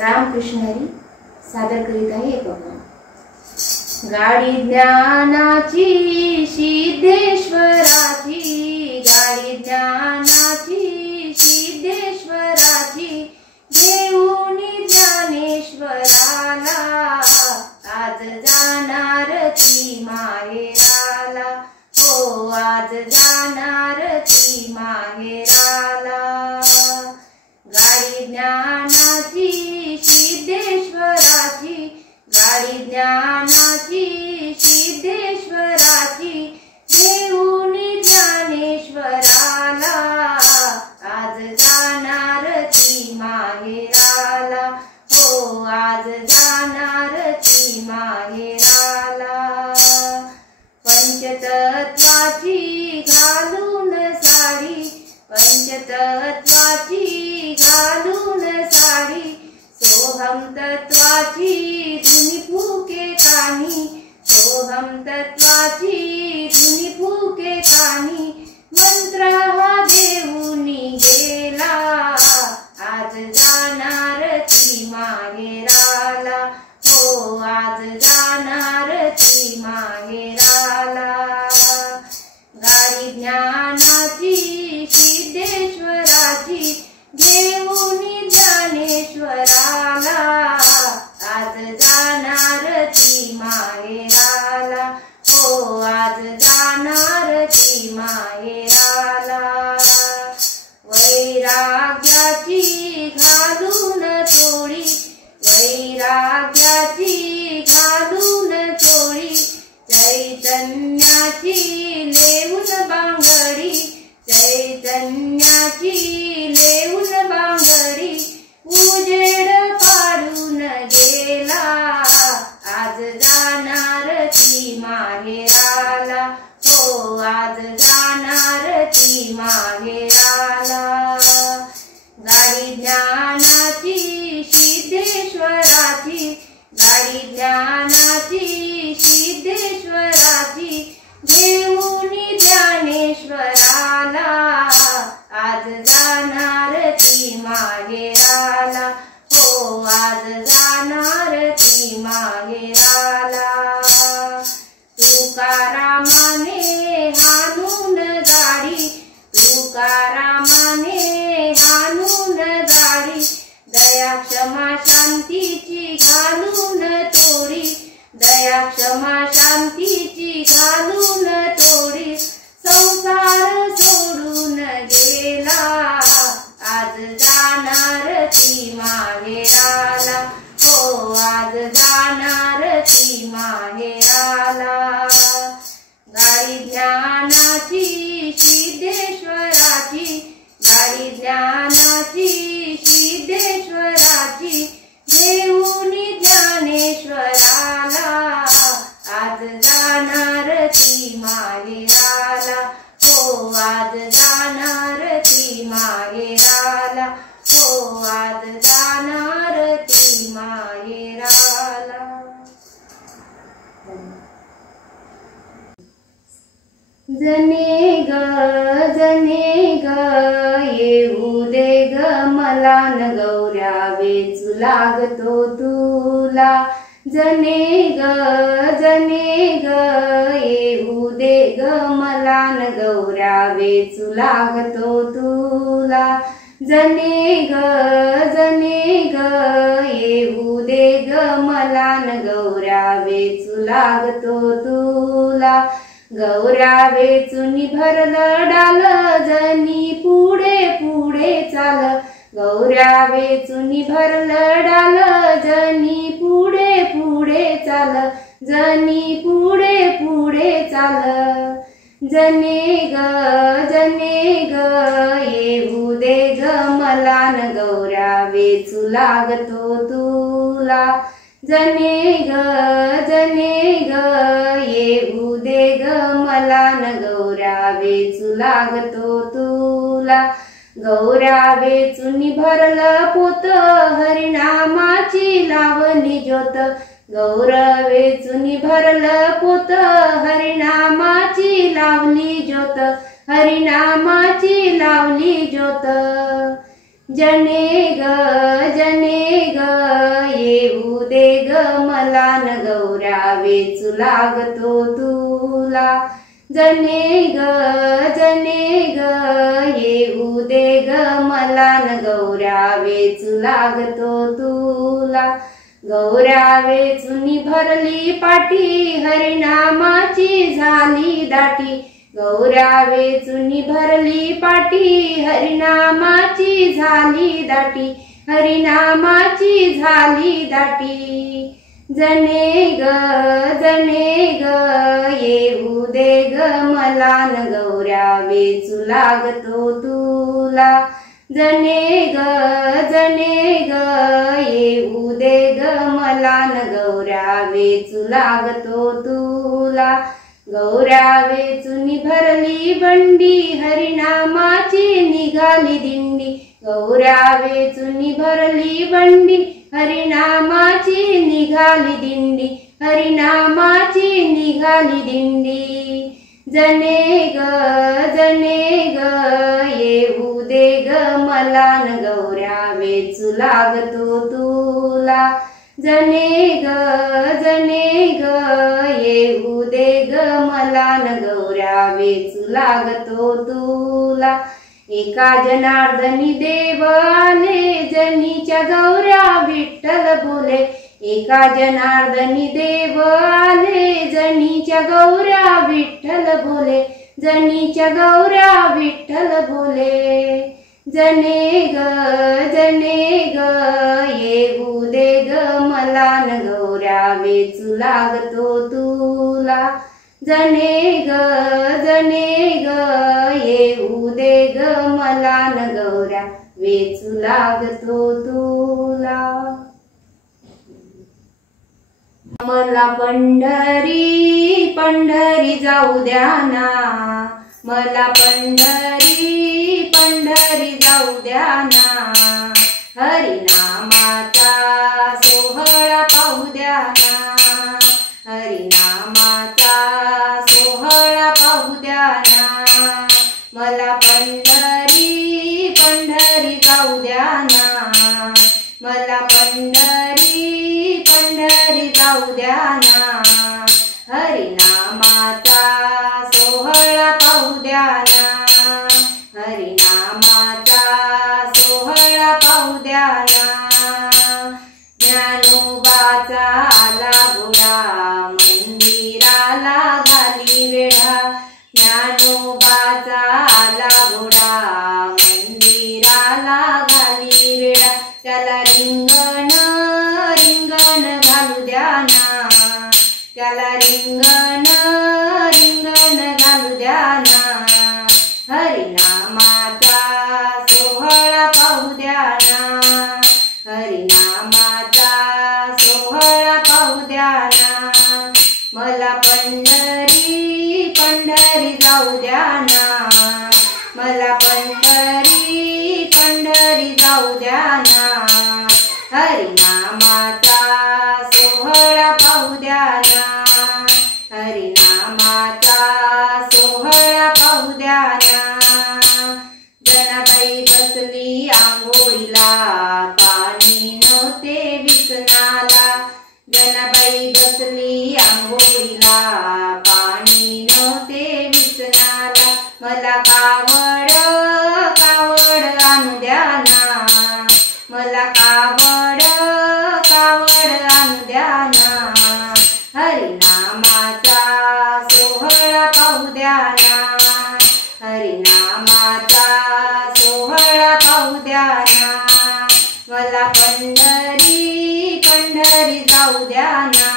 रामकृष्ण हरी सादर करीत आहे एक अभंग। गाडी ज्ञानाची सिद्धेश्वराची, गाडी ज्ञानाची सिद्धेश्वराची, घेऊन ज्ञानेश्वराला आज जाणार ती माहेराला, हो आज जाणार ती माहेराला। गाडी ज्ञानाची सिद्धेश्वराची, गाडी ज्ञानाची सिद्धेश्वराची, घेऊन ज्ञानेश्वराला आज जाणार ती माहेराला, हो आज जाणार ती माहेराला। पंचतत्वाची घालून साडी, पंचतत्वाची घालून साडी, सोहम तत्वाची धुनी फुके कानी, सोहम तत्वाची धुनी फुके कानी, मंत्र हा देऊनी गेला आज जाणार ती माहेराला, हो आज जाणार ती माहेराला। गाडी ज्ञानाची सिद्धेश्वराची, घेऊन ज्ञानेश्वराला आज जाणार ती माहेराला, हो आज जाणार ती माहेराला। वैराग्याची घालून चोळी, वैराग्याची घालून चोळी, चैतन्याची लेऊन बांगडी, चैतन्याची लेऊन बांगडी, उजेड पाडून गेला आज जाणार ती माहेराला, हो आज जाणार ती माहेराला। गाडी ज्ञानाची सिद्धेश्वराची, गाडी ज्ञानाची सिद्धेश्वराची, घेऊन ज्ञानेश्वराला आज जाणार ती माहेराला, हो आज जाणार ती माहेराला। तुकारामाने हाणून गाडी, तुकारामाने हाणून गाडी, दया क्षमा शांतीची घालून तोडी, दया क्षमा शांतीची घालून तोडी, संसार सोडून गेला आज जाणार ती माहेराला, हो आज जाणार ती माहेराला। गाडी ज्ञानाची सिद्धेश्वराची, गाडी ज्ञानाची सिद्धेश्वराची, घेऊन ज्ञानेश्वराला आज जाणार ती माहेराला, हो आज जाणार ती माहेराला, हो आज जाणार ती माहेराला। जने ग येऊ दे ग मला न गौऱ्या वेचू लागतो तुला, जने ग येऊ दे ग मला न गौऱ्या वेचू लागतो तुला, जने ग येऊ दे ग मला न गौऱ्या वेचू लागतो तुला। गौऱ्या वेचूनी भरलं डाल जनी पुढे पुढे चाल, गौऱ्या वेचूनी भरलं डाल जनी पुढे पुढे चाल, जनी पुढे पुढे चाल। जने ग येऊ दे ग मला न गौऱ्या वेचू लागतो तुला, जने ग येऊ दे ग मला न गौऱ्या वेचू लागतो तुला। गौऱ्या वेचूनी भरलं पोत हरिनामाची लावणी ज्योत, गौर वेचूनी भरलं पोत हरिनामाची लावली ज्योत, हरिनामाची लावली ज्योत। जने ग येऊ दे ग मला न गौऱ्या वेचू लागतो तुला। जने ग येऊ दे ग मला न गौऱ्या वेचू लागतो तुला। गौऱ्या वेचूनी भरली पाटी हरिनामाची झाली दाटी। गौऱ्या वेचूनी भरली पाटी हरिनामाची झाली दाटी। हरिनामाची झाली दाटी। जने ग येऊ दे ग मला न गौऱ्या वेचू लागतो तुला। जने ग येऊ दे ग मला न गौऱ्या वेचू लागतो तुला। गौऱ्या वेचूनी भरली बंडी हरिनामाची निघाली दिंडी। गौऱ्या वेचूनी भरली बंडी हरिनामाची निघाली दिंडी। हरिनामाची निघाली दिंडी। जने ग येऊ दे ग मला न गौऱ्या वेचू लागतो तुला। जने ग येऊ दे ग मला न गौऱ्या वेचू लागतो तुला। एका जनार्दनी देव आले जनीच्या गौऱ्या विठ्ठल बोले। एका जनार्दनी देव आले जनीच्या गौऱ्या विठ्ठल बोले। जनीच्या गौऱ्या विठ्ठल बोले। जने ग येऊ दे ग मला न गौऱ्या वेचू लागतो तुला। जने ग येऊ दे ग मला न गौऱ्या वेचू लागतो तुला। मला पंढरी जाऊ द्या ना। मला पंढरी जाऊ द्या ना। हरिनामाचा सोहळा पाहू द्या ना। हरिनामाचा सोहळा पाहू द्या ना। मला पंढरी जाऊ द्या ना। मला पंढरी जाऊ द्या ना। हरिनामाचा सोहळा पाहू द्या ना। हरिनामाचा सोहळा पाहू द्या ना। ज्ञानोबाचा आला घोडा मंदिराला घाली वेढा। ज्ञानोबाचा आला घोडा मंदिराला घाली वेढा। त्याला रिंगण घालू द्या ना। त्याला रिंगण घालू द्या ना। हरिनामाचा सोहळा पाहू द्या ना। हरिनामाचा सोहळा पाहू द्या ना। मला पंढरी जाऊ द्या ना। मला पंढरी जाऊ द्या ना। हरिनामाचा सोहळा पाहू द्या ना। हरिनामाचा सोहळा पाहू द्या ना। जनाबाई बसली आंघोळीला पाणी नव्हते विसनाला। जनाबाई बसली आंघोळीला पाणी नव्हते विसनाला। मला कावड आणू द्या ना। मला कावड आणू द्या ना। हरिनामाचा सोहळा पाहू द्या ना। हरिनामाचा सोहळा पाहू द्या ना। मला पंढरी जाऊ द्या ना।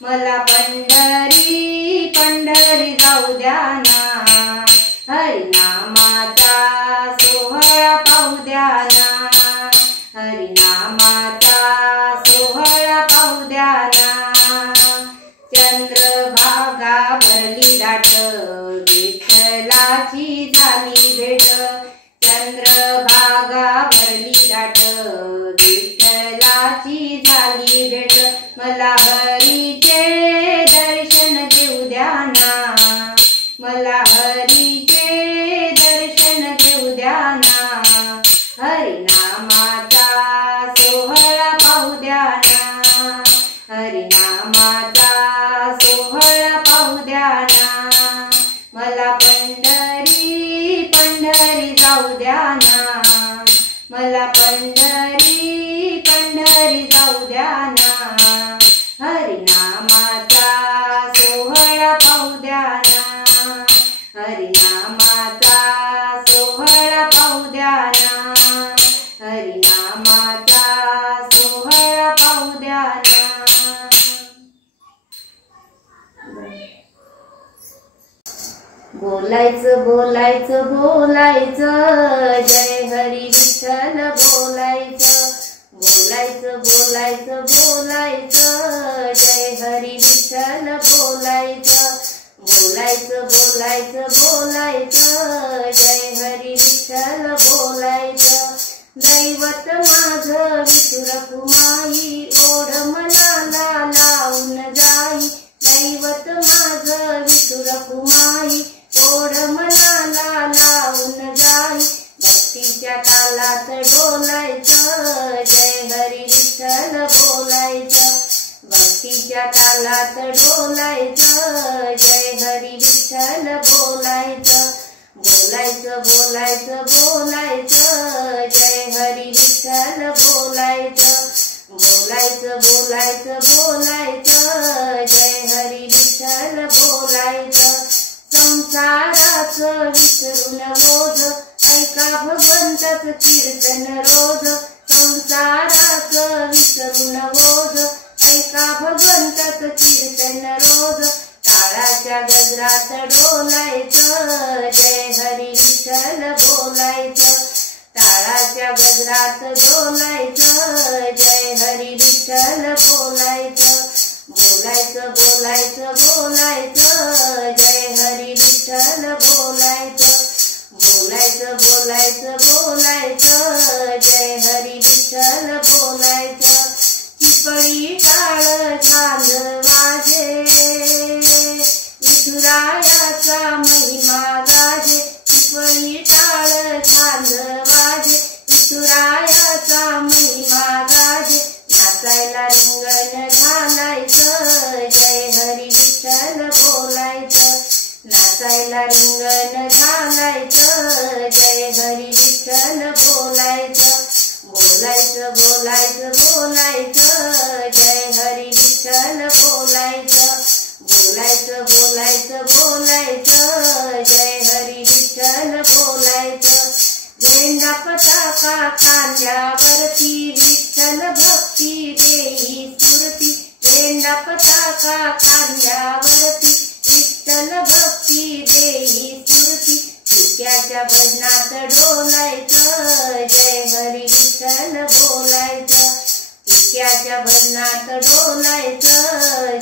मला पंढरी जाऊ द्या ना। हरिनामाचा सोहळा पाहू द्या ना। हरिनामाचा सोहळा पाहू द्या ना। चंद्रभागा भरली दाट विठ्ठलाची झाली भेट। चंद्रभागा भरली दाट विठ्ठलाची झाली भेट। मला हरीचे दर्शन घेऊ द्या ना। मला हरीचे दर्शन घेऊ द्या ना। हरी जाऊ द्या ना, मला पंढरी पंढरी जाऊ द्या ना, हरिनामाचा सोहळा पाहू द्या ना, हरिनामाचा सोहळा पाहू द्या ना, हरिनामाचा सोहळा पाहू द्या ना. बोलायचं बोलायचं बोलायचं जय हरी विठ्ठल बोलायचं, बोलायचं बोलायचं बोलायचं जय हरी विठ्ठल बोलायचं, बोलायचं बोलायचं बोलायचं जय हरी विठ्ठल बोलायचं. दैवत माझं विठुर कुमाई ओढ मनाला लावून जाई, दैवत माझं विठुर कुमाई ओढ मनाला लावून जाई, भक्तीच्या तालात डोलायचं जय हरी विठ्ठल बोलायचं, भक्तीच्या तालात डोलायचं जय हरी विठ्ठल बोलायचं, बोलायचं बोलायचं बोलायचं जय हरी विठ्ठल बोलायचं, बोलायचं बोलायचं बोलायचं जय हरी विठ्ठल बोलायचं. संसाराचं विसरून रोज ऐका भगवंताचं कीर्तन रोज, संसाराचं विसरून रोज ऐका भगवंताचं कीर्तन रोज, टाळाच्या गजरात डोलायचं जय हरी विठ्ठल बोलायचं, टाळाच्या गजरात डोलायचं जय हरी विठ्ठल बोलायचं, बोलायचं बोलायचं बोलायचं जय हरी विठ्ठल बोलायचं, बोलायचं बोलायचं बोलायचं जय हरी विठ्ठल बोलायचं. चिपळी टाळ झाल वाजे विठुरायाचा महिमा गाजे, चिपळी टाळ झाल वाजे विठुरायाचा महिमा गाजे, नाचायला रिंगण घालायचं जय हरी विठ्ठल बोलायचं, नाचायला रिंगण घालायचं जय हरी विठ्ठल बोलायचं, बोलायचं बोलायचं बोलायचं जय हरी विठ्ठल बोलायचं, बोलायचं बोलायचं बोलायचं जय हरी विठ्ठल बोलायचं. झेंडा पताका खांद्यावरती विठ्ठल भक्ती देई स्फूर्ती, झेंडा पताका खांद्यावरती विठ्ठल भक्ती देई स्फूर्ती, तुक्याच्या भजनात डोलायचं जय हरी विठ्ठल बोलायचं, तुक्याच्या भजनात डोलायचं